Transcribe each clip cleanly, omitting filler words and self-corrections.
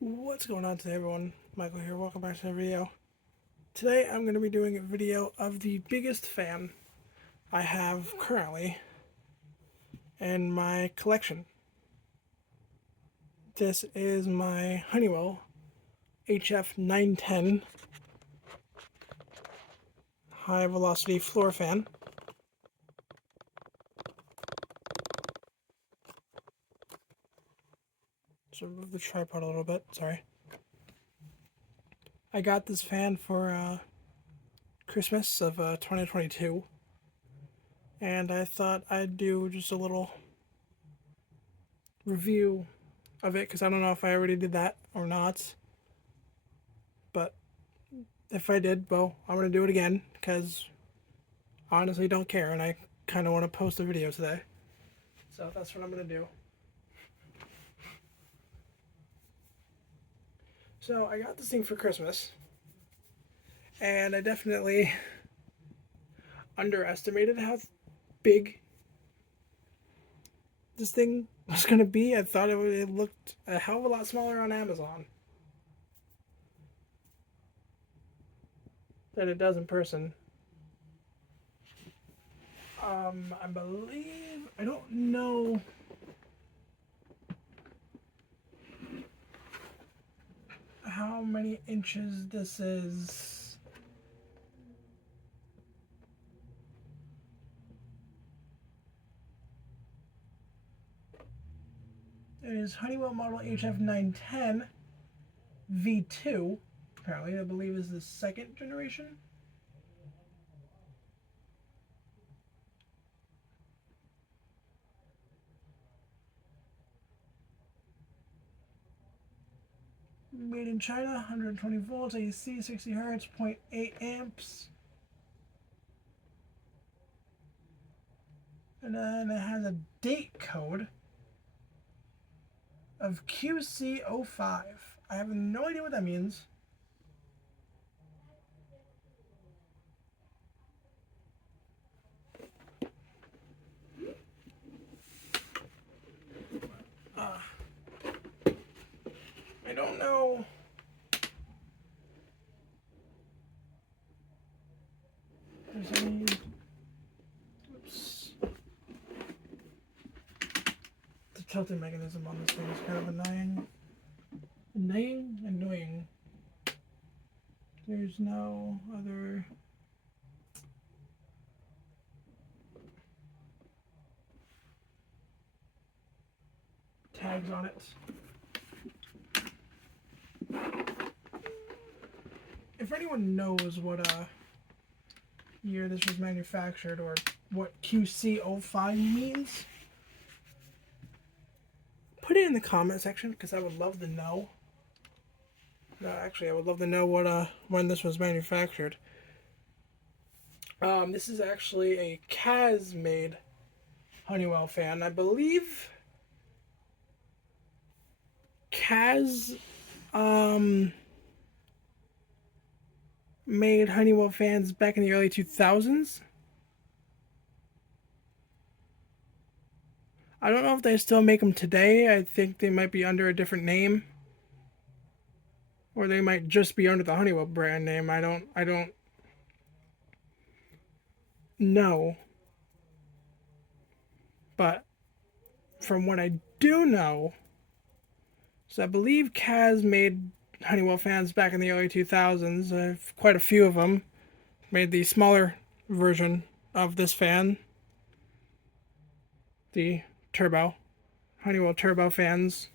What's going on today, everyone? Michael here. Welcome back to the video. Today I'm going to be doing a video of the biggest fan I have currently in my collection. This is my Honeywell HF910 high velocity floor fan. So move the tripod a little bit, sorry. I got this fan for Christmas of 2022, and I thought I'd do just a little review of it because I don't know if I already did that or not, but if I did, well, I'm going to do it again because I honestly don't care and I kind of want to post a video today. So that's what I'm going to do. So I got this thing for Christmas and I definitely underestimated how big this thing was going to be. I thought it looked a hell of a lot smaller on Amazon than it does in person. I believe, I don't know how many inches this is. It is Honeywell model HF910 V2. Apparently, I believe is the second generation. Made in China, 120 volts, AC, 60 hertz, 0.8 amps. And then it has a date code of QC05. I have no idea what that means. I don't know. If there's any. Oops. The tilting mechanism on this thing is kind of annoying. Annoying. There's no other tags on it. If anyone knows what year this was manufactured or what QC05 means, put it in the comment section because I would love to know. No, actually, I would love to know what when this was manufactured. This is actually a Kaz-made Honeywell fan. I believe Kaz made Honeywell fans back in the early 2000s. I don't know if they still make them today. I think they might be under a different name. Or they might just be under the Honeywell brand name. I don't know. But from what I do know, so I believe Kaz made Honeywell fans back in the early 2000s. Quite a few of them made the smaller version of this fan, the turbo, Honeywell turbo fans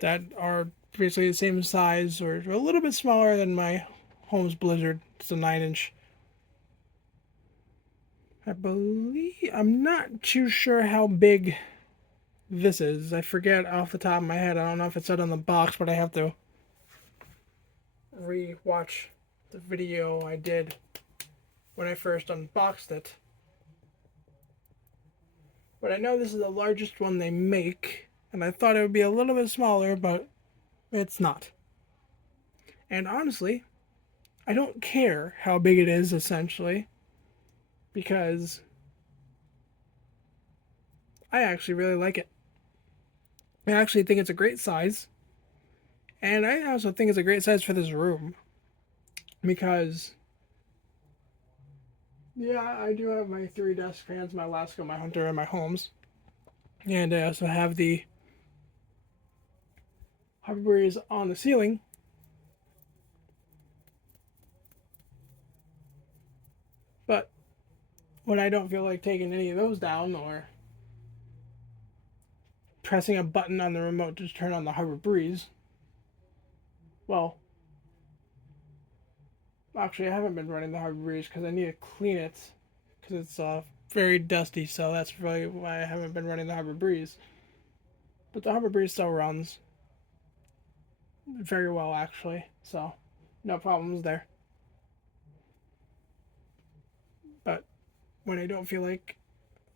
that are basically the same size or a little bit smaller than my Holmes Blizzard. It's a 9-inch. I believe, I'm not too sure how big this is. I forget off the top of my head. I don't know if it said on the box, but I have to re-watch the video I did when I first unboxed it. But I know this is the largest one they make, and I thought it would be a little bit smaller, but it's not. And honestly, I don't care how big it is, essentially, because I actually really like it. I actually think it's a great size. And I also think it's a great size for this room because, yeah, I do have my 3 desk fans, my Alaska, my Hunter, and my Holmes. And I also have the Hover Breeze on the ceiling. But when I don't feel like taking any of those down or pressing a button on the remote to turn on the Hover Breeze, well, actually, I haven't been running the Hover Breeze because I need to clean it because it's very dusty. So that's really why I haven't been running the Hover Breeze. But the Hover Breeze still runs very well, actually. So no problems there. But when I don't feel like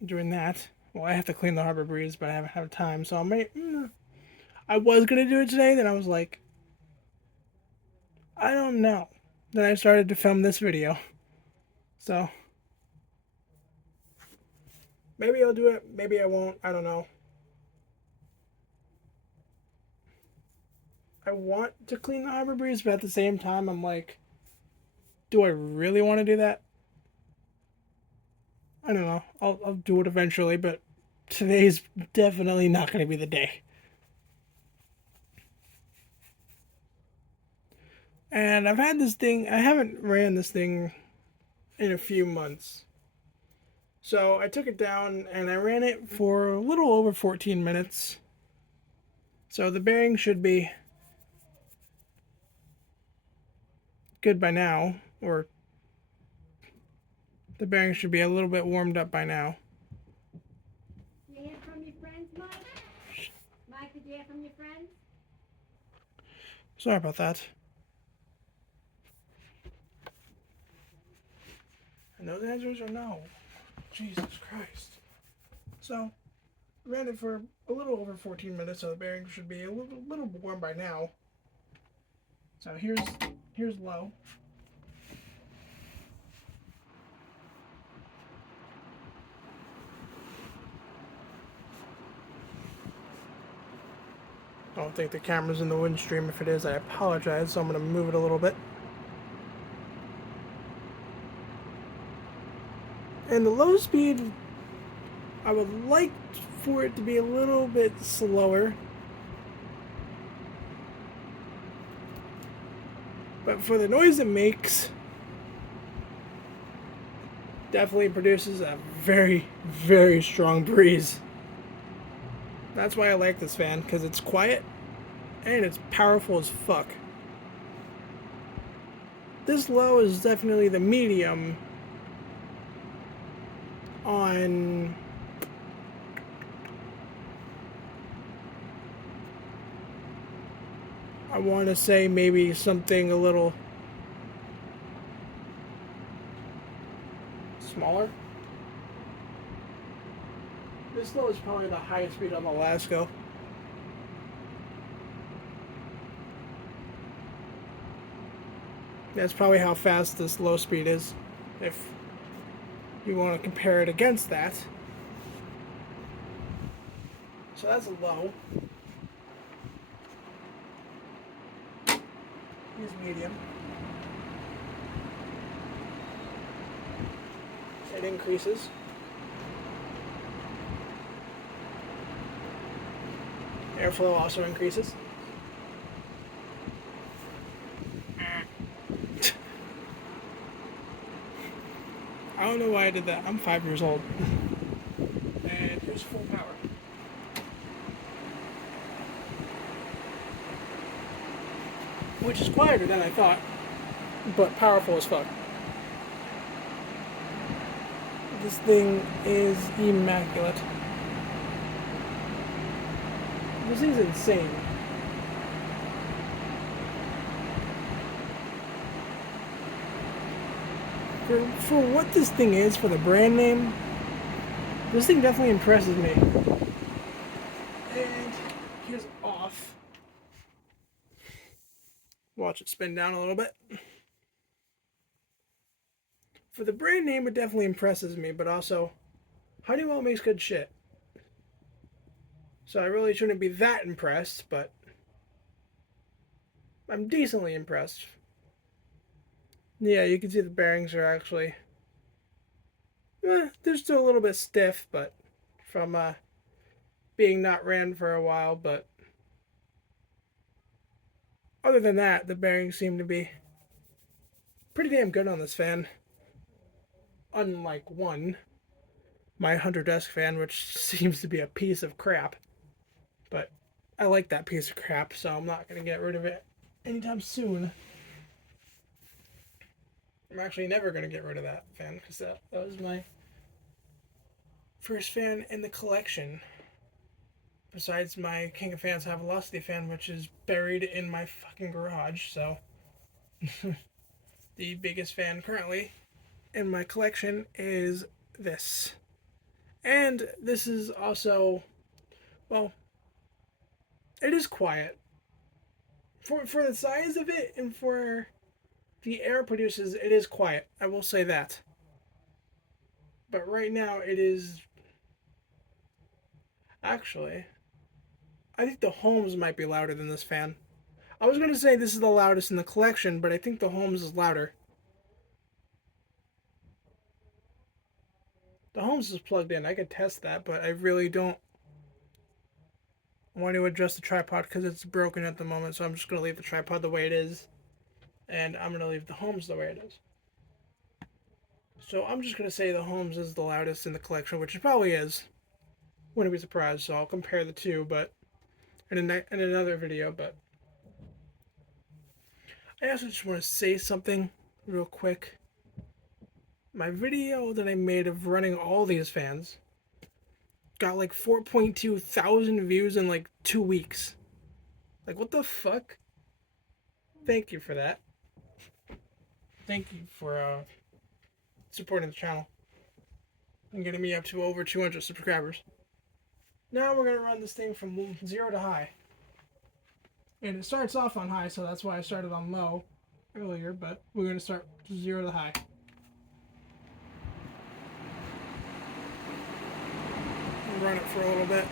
doing that, well, I have to clean the Harbor Breeze, but I haven't had time. So I was gonna do it today. Then I was like, I don't know. Then I started to film this video. So maybe I'll do it. Maybe I won't. I don't know. I want to clean the Harbor Breeze, but at the same time, I'm like, do I really want to do that? I don't know. I'll do it eventually, but today's definitely not going to be the day. And I've had this thing, I haven't ran this thing in a few months. So I took it down and I ran it for a little over 14 minutes. So the bearing should be good by now, or the bearing should be a little bit warmed up by now. Did you hear from your friends, Mike? Mike, did you hear from your friends? Sorry about that. And those answers are no. Jesus Christ. So, ran it for a little over 14 minutes, so the bearing should be a little warm by now. So here's low. I don't think the camera's in the wind stream. If it is, I apologize. So I'm going to move it a little bit. And the low speed, I would like for it to be a little bit slower. But for the noise it makes, definitely produces a very, very strong breeze. That's why I like this fan, because it's quiet and it's powerful as fuck. This low is definitely the medium on I want to say maybe something a little smaller. This low is probably the highest speed on the Alaska. That's probably how fast this low speed is, if you want to compare it against that. So that's a low. Here's medium. It increases. Airflow also increases. I don't know why I did that. I'm 5 years old. And here's full power. Which is quieter than I thought, but powerful as fuck. This thing is immaculate. This thing's insane. For what this thing is, for the brand name, this thing definitely impresses me. And here's off. Watch it spin down a little bit. For the brand name, it definitely impresses me, but also, Honeywell makes good shit. So I really shouldn't be that impressed, but I'm decently impressed. Yeah, you can see the bearings are actually, they're still a little bit stiff, but from being not ran for a while. But other than that, the bearings seem to be pretty damn good on this fan. Unlike my Hunter desk fan, which seems to be a piece of crap. But I like that piece of crap, so I'm not going to get rid of it anytime soon. I'm actually never going to get rid of that fan because that was my first fan in the collection. Besides my King of Fans High Velocity fan, which is buried in my fucking garage. So, the biggest fan currently in my collection is this. And this is also, well, it is quiet. For the size of it and for the air it produces, it is quiet. I will say that. But right now, it is. Actually, I think the Holmes might be louder than this fan. I was going to say this is the loudest in the collection, but I think the Holmes is louder. The Holmes is plugged in. I could test that, but I really don't want to adjust the tripod because it's broken at the moment. So I'm just going to leave the tripod the way it is. And I'm going to leave the Holmes the way it is. So I'm just going to say the Holmes is the loudest in the collection, which it probably is. Wouldn't be surprised. So I'll compare the two, but in another video. But I also just want to say something real quick. My video that I made of running all these fans got like 4.2 thousand views in like 2 weeks. Like, what the fuck? Thank you for that. Thank you for supporting the channel and getting me up to over 200 subscribers. Now we're going to run this thing from 0 to high. And it starts off on high, so that's why I started on low earlier, but we're going to start 0 to high. We'll run it for a little bit.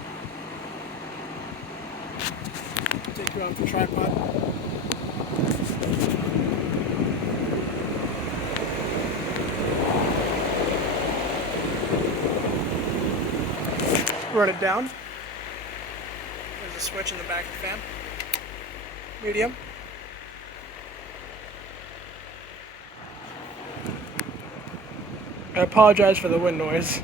Take you off the tripod. Run it down. There's a switch in the back of the fan. Medium. I apologize for the wind noise.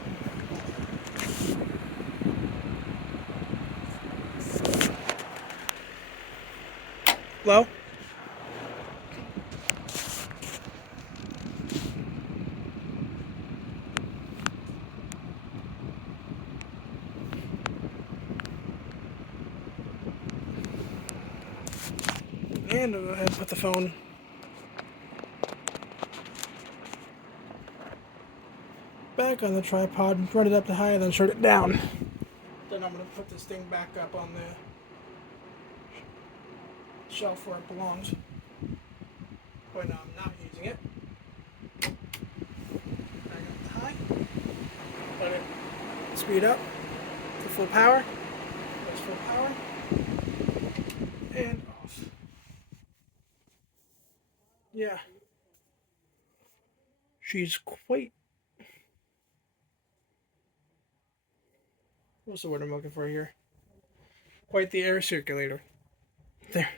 Low. And I'll go ahead and put the phone back on the tripod, run it up to high, and then shut it down. Then I'm going to put this thing back up on the shelf where it belongs. But now I'm not using it. Back up to high. Let it speed up to full power. There's full power. And off. Yeah. She's quite... What's the word I'm looking for here? Quite the air circulator. There.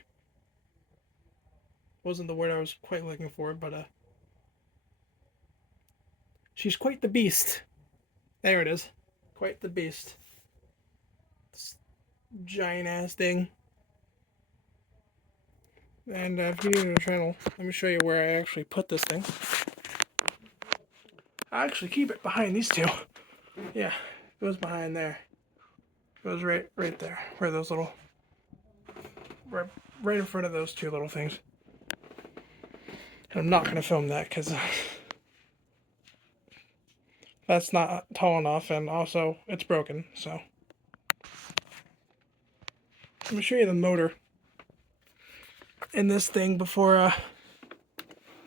Wasn't the word I was quite looking for, but she's quite the beast. There it is. Quite the beast. This giant ass thing. And if you're new to the channel, let me show you where I actually put this thing. I actually keep it behind these two. Yeah, it goes behind there. It goes right there, where those little, right in front of those two little things. And I'm not gonna film that because that's not tall enough, and also it's broken. So let me show you the motor in this thing before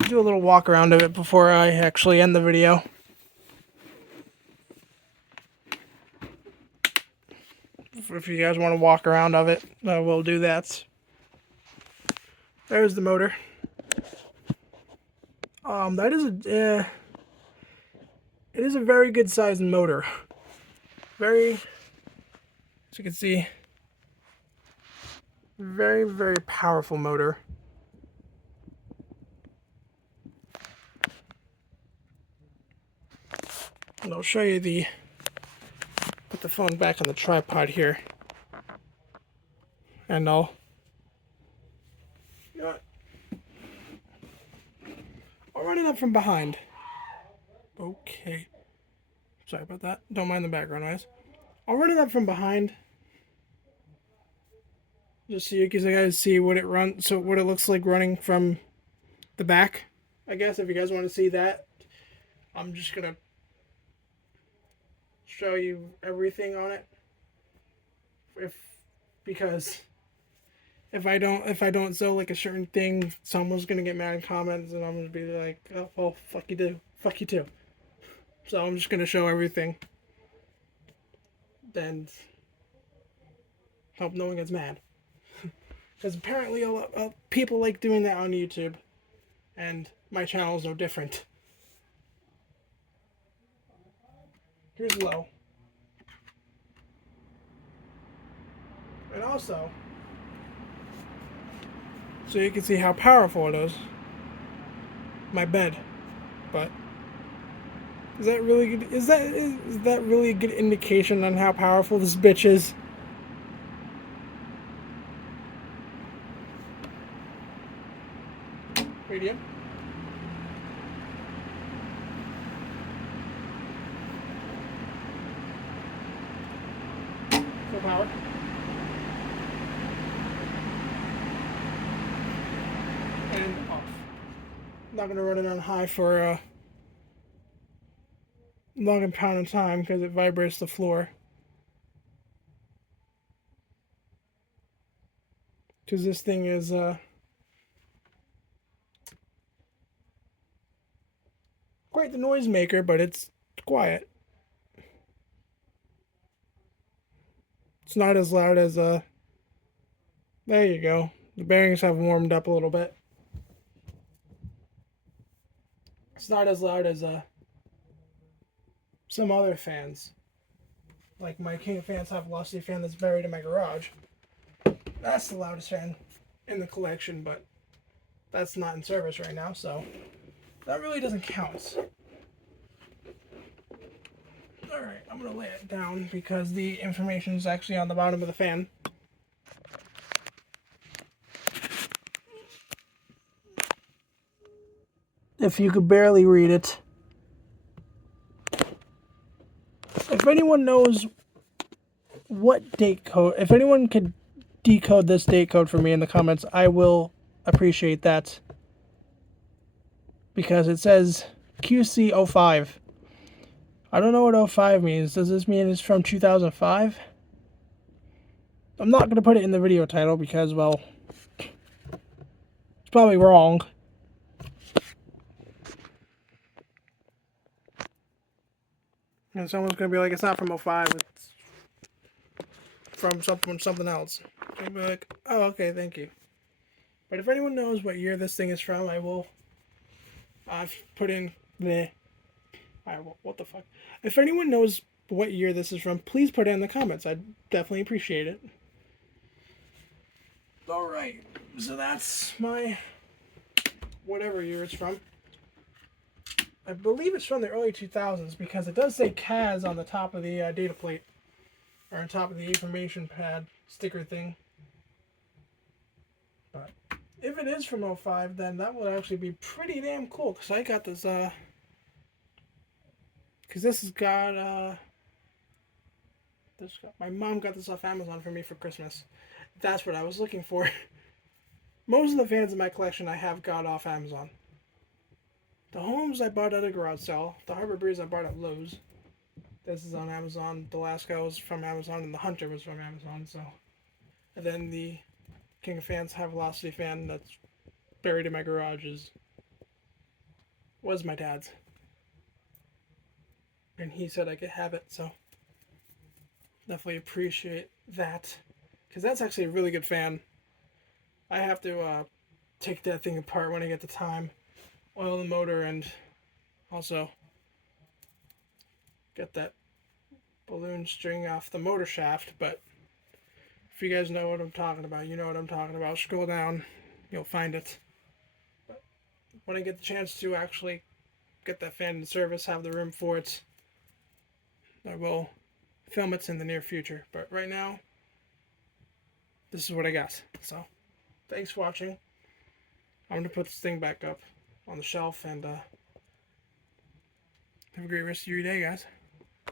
do a little walk around of it before I actually end the video. If you guys want to walk around of it, we'll do that. There's the motor. That is it is a very good sized motor. Very, as you can see, very, very powerful motor. And I'll show you put the phone back on the tripod here. And you know what? I'll run it up from behind. Okay. Sorry about that. Don't mind the background noise. I'll run it up from behind. Just so you guys see what it what it looks like running from the back. I guess if you guys want to see that, I'm just gonna show you everything on it. Because if I don't show like a certain thing, someone's gonna get mad in comments, and I'm gonna be like, oh well, fuck you too. So I'm just gonna show everything, and hope no one gets mad. Because apparently a lot of people like doing that on YouTube, and my channel is no different. Here's low. And also, so you can see how powerful it is. My bed. But is that really good? Is that really a good indication on how powerful this bitch is? Medium. Full power. And off. I'm not gonna run it on high for a long amount of time because it vibrates the floor. Because this thing is quite the noisemaker, but it's quiet. It's not as loud as there you go. The bearings have warmed up a little bit. It's not as loud as some other fans. Like my King of Fans High Velocity fan that's buried in my garage. That's the loudest fan in the collection, but that's not in service right now, so that really doesn't count. Alright, I'm going to lay it down because the information is actually on the bottom of the fan. If you could barely read it. If anyone knows what date code, if anyone could decode this date code for me in the comments, I will appreciate that. Because it says QC05. I don't know what 05 means. Does this mean it's from 2005? I'm not going to put it in the video title because, well, it's probably wrong. And someone's going to be like, it's not from 05, it's from something else. So I'll be like, oh, okay, thank you. But if anyone knows what year this thing is from, I will. I've put in the. What the fuck? If anyone knows what year this is from, please put it in the comments. I'd definitely appreciate it. Alright, so that's my. Whatever year it's from. I believe it's from the early 2000s because it does say CAS on the top of the data plate. Or on top of the information pad sticker thing. But if it is from 05, then that would actually be pretty damn cool. Because I got this, because this has got, my mom got this off Amazon for me for Christmas. That's what I was looking for. Most of the fans in my collection I have got off Amazon. The Homes I bought at a garage sale. The Harbor Breeze I bought at Lowe's. This is on Amazon. The Alaska was from Amazon, and the Hunter was from Amazon. So, and then the King of Fans High Velocity fan that's buried in my garage was my dad's, and he said I could have it. So, definitely appreciate that, because that's actually a really good fan. I have to take that thing apart when I get the time, oil the motor, and also get that balloon string off the motor shaft. But if you guys know what I'm talking about, you know what I'm talking about. Scroll down, you'll find it. But when I get the chance to actually get that fan in service, have the room for it, I will film it in the near future. But right now, this is what I got. So, thanks for watching. I'm going to put this thing back up on the shelf and have a great rest of your day, guys.